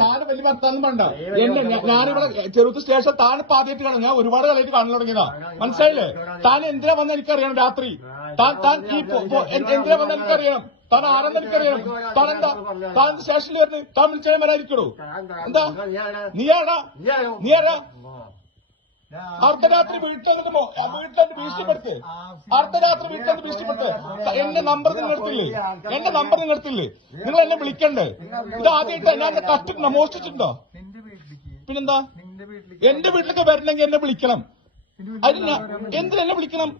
താന് വലിയ ഭർത്താന്നും വേണ്ട ഞാനിവിടെ ചെറുത്ത് സ്റ്റേഷൻ താൻ ആദ്യമായിട്ട് കാണും. ഞാൻ ഒരുപാട് കാലമായിട്ട് കാണാൻ തുടങ്ങിയതാ. മനസ്സിലായില്ലേ? താൻ എന്തിനാ വന്ന എനിക്കറിയണം. രാത്രി താൻ ഈ എന്തിനാ വന്ന എനിക്കറിയണം. താൻ ആരെന്ന് എനിക്കറിയണം. താൻ എന്താ താൻ സ്റ്റേഷനിൽ വരുന്നത്? താൻ വിളിച്ചാൽ വരാതിരിക്കണോ? എന്താ നീയാടാ? അർദ്ധരാത്രി വീട്ടിലെന്ന് ഭീഷണിപ്പെടുത്ത്. അർദ്ധരാത്രി വീട്ടിലെന്ന് ഭീഷണിപ്പെടുത്ത്. എന്റെ നമ്പർ നിങ്ങളെടുത്തില്ലേ? നിങ്ങൾ എന്നെ വിളിക്കണ്ടേ? ഇത് ആദ്യമായിട്ട് ഞാൻ കഷ്ടിട്ടുണ്ടോ? മോഷ്ടിച്ചിട്ടുണ്ടോ? പിന്നെന്താ? എന്റെ വീട്ടിലൊക്കെ വരണമെങ്കിൽ എന്നെ വിളിക്കണം. അതിന് എന്തിനെന്നെ വിളിക്കണം?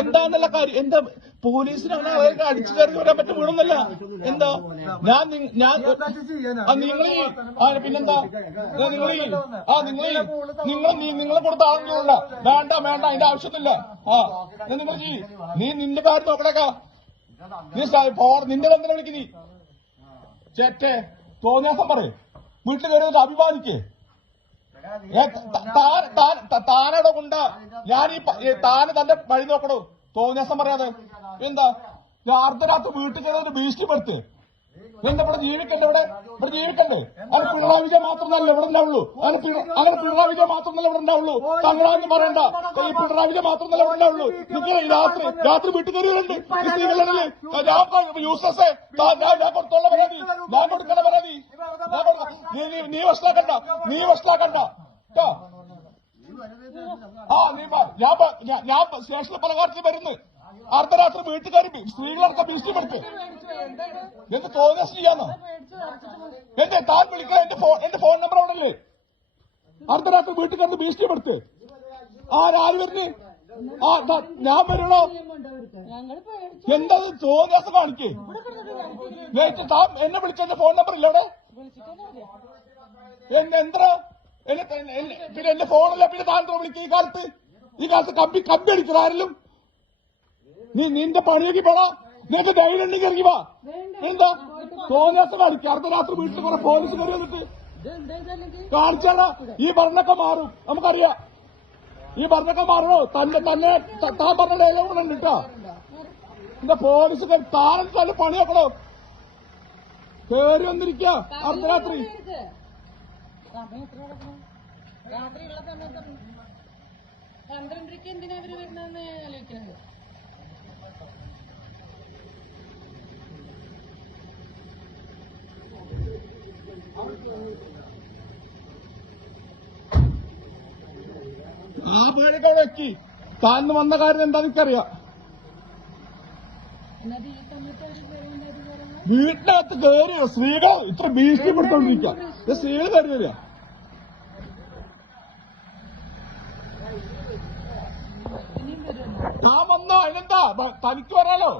എന്താന്നുള്ള കാര്യം? എന്താ പോലീസിനാണ് അവർക്ക് അടിച്ചു കയറി വരാൻ പറ്റും വീടൊന്നല്ല. എന്താ പിന്നെന്താ നിങ്ങളെ കൊടുത്ത ആളുകളുണ്ട? വേണ്ട അതിന്റെ ആവശ്യമൊന്നുമില്ല. നീ നിന്റെ കാര്യം നോക്കണേക്കാ. നിന്റെ എന്തിനാ വിളിക്കുന്നീ? ചേറ്റേ തോന്നിയാസം പറയും. വീട്ടിൽ കയറിയത് അഭിമാനിക്കേ. താനവിടെ കൊണ്ട് താന് തന്റെ വഴി നോക്കണോ? തോന്നിയാസം പറയാതെ എന്താ? അർദ്ധരാത്രി വീട്ടിൽ കയറി ഭീഷണിപ്പെടുത്ത്. എന്താ ഇവിടെ ജീവിക്കണ്ടേ? ഇവിടെ ജീവിക്കണ്ടേ? അത് പിണറായി വിജയൻ മാത്രമല്ല ഇവിടെ ഉണ്ടാവുള്ളൂ. അങ്ങനെ പിണറായി വിജയൻ മാത്രമല്ല ഇവിടെ ഉണ്ടാവുള്ളൂ. തങ്ങളാന്ന് പറയണ്ട. ഈ പിണറായി വിജയൻ മാത്രമല്ല ഇവിടെ ഉണ്ടാവുള്ളൂ. നിങ്ങൾ രാത്രി വീട്ടിൽ കയറിയുണ്ട് സ്ത്രീകളല്ലേ? യൂസസേ ഞാൻ കൊടുത്തോള പരാതി. ഞാൻ കൊടുക്കണ പരാതി. നീ വഷളാക്കണ്ട. ഞാൻ സ്റ്റേഷനിൽ പല കാര്യത്തിൽ വരുന്നു. അർദ്ധരാത്രി വീട്ടിൽ കയറി സ്ത്രീകളൊക്കെ ഭീഷണിപ്പെടുത്ത്. എന്ത് തോന്നിയ ചെയ്യാന്നോ? എന്റെ താൻ വിളിക്കാൻ എന്റെ ഫോൺ നമ്പർ ഉണ്ടല്ലേ? അർദ്ധരാത്രി വീട്ടിൽ കയറി ഭീഷണിപ്പെടുത്ത്. ആര് വരുന്നു? ഞാൻ വരണോ? എന്താ തോന്നിയാസം കാണിക്കേ? താൻ എന്നെ വിളിച്ച എന്റെ ഫോൺ നമ്പർ ഇല്ല അവിടെ? എന്താ പിന്നെ എന്റെ ഫോണല്ല. പിന്നെ താൻ വിളിക്കുക? ഈ കാലത്ത് കമ്പി അടിക്കുന്ന ആരെങ്കിലും? നിന്റെ പണിയൊക്കെ പോടാ. നിനക്ക് ധൈര്യം ഉണ്ടെങ്കിൽ ഇറങ്ങി വാ. എന്താ തോന്നിയാസം കാണിക്കുക? അർദ്ധരാത്രി വീട്ടിൽ കുറെ പോലീസ് കയറി വന്നിട്ട് കാണിച്ചാടാ. ഈ ഭരണമൊക്കെ മാറും, നമുക്കറിയാം. ഈ ഭരണമൊക്കെ മാറണോ? താൻ പറഞ്ഞ ഡയലോഗ് കൂടെ ഉണ്ട് കേട്ടോ. എന്താ പോലീസ് താനും തന്നെ പണിയൊക്കണോ? കയറി വന്നിരിക്കുക അർദ്ധരാത്രി. രാത്രിയുള്ള സമയത്ത് 12:00 എന്തിനാ അവര് വരുന്നതെന്ന് ആലോചിക്കുന്നത്. ആ പേരൊക്കെ വെക്കി താൻ വന്ന കാര്യം എന്താ എനിക്കറിയാം. വീട്ടിനകത്ത് കയറിയോ? സ്ത്രീകൾ ഇത്ര ഭീഷണിപ്പെടുത്തോണ്ടിരിക്കുക. സ്ത്രീകൾ കയറി വരിക. ഞാൻ വന്നോ? അതിനെന്താ? തനിക്ക് വരാലോ.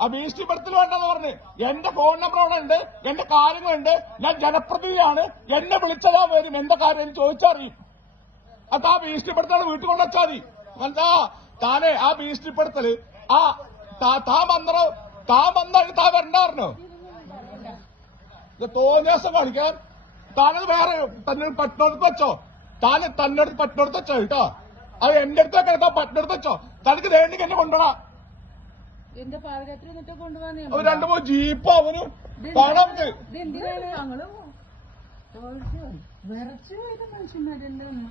ആ ഭീഷണിപ്പെടുത്തൽ വേണ്ടെന്ന് പറഞ്ഞ് എന്റെ ഫോൺ നമ്പർ അവിടെ ഉണ്ട്, എന്റെ കാര്യങ്ങളുണ്ട്. ഞാൻ ജനപ്രതിനിധിയാണ്. എന്നെ വിളിച്ചതാ വരും. എന്താ കാര്യം ചോദിച്ചറിയും. അത് ആ ഭീഷണിപ്പെടുത്തൽ വീട്ടിൽ കൊണ്ടുവച്ചാൽ മതി. എന്താ താനെ ആ ഭീഷണിപ്പെടുത്തല്? താൻ വന്നാലും താൻ വരണ്ടായിരുന്നോ? തോന്നിയാസം കാണിക്കാൻ താനത് വേറെ തന്നെ പറ്റിനോടത്ത് വെച്ചോ. തന്നോട് പറ്റിനോടത്ത് വെച്ചോ കേട്ടോ. അത് എന്റെ അടുത്തൊക്കെ എടുത്താ പറ്റിനോടത്ത് വെച്ചോ. തനിക്ക് വേണ്ടെങ്കിൽ എന്നെ കൊണ്ടുപോടാ. എന്റെ പാതിരാത്രി കൊണ്ടുപോകാൻ 2-3 ജീപ്പ് അവന് കാണാൻ വിറച്ചു മനുഷ്യന്മാരെന്താണ്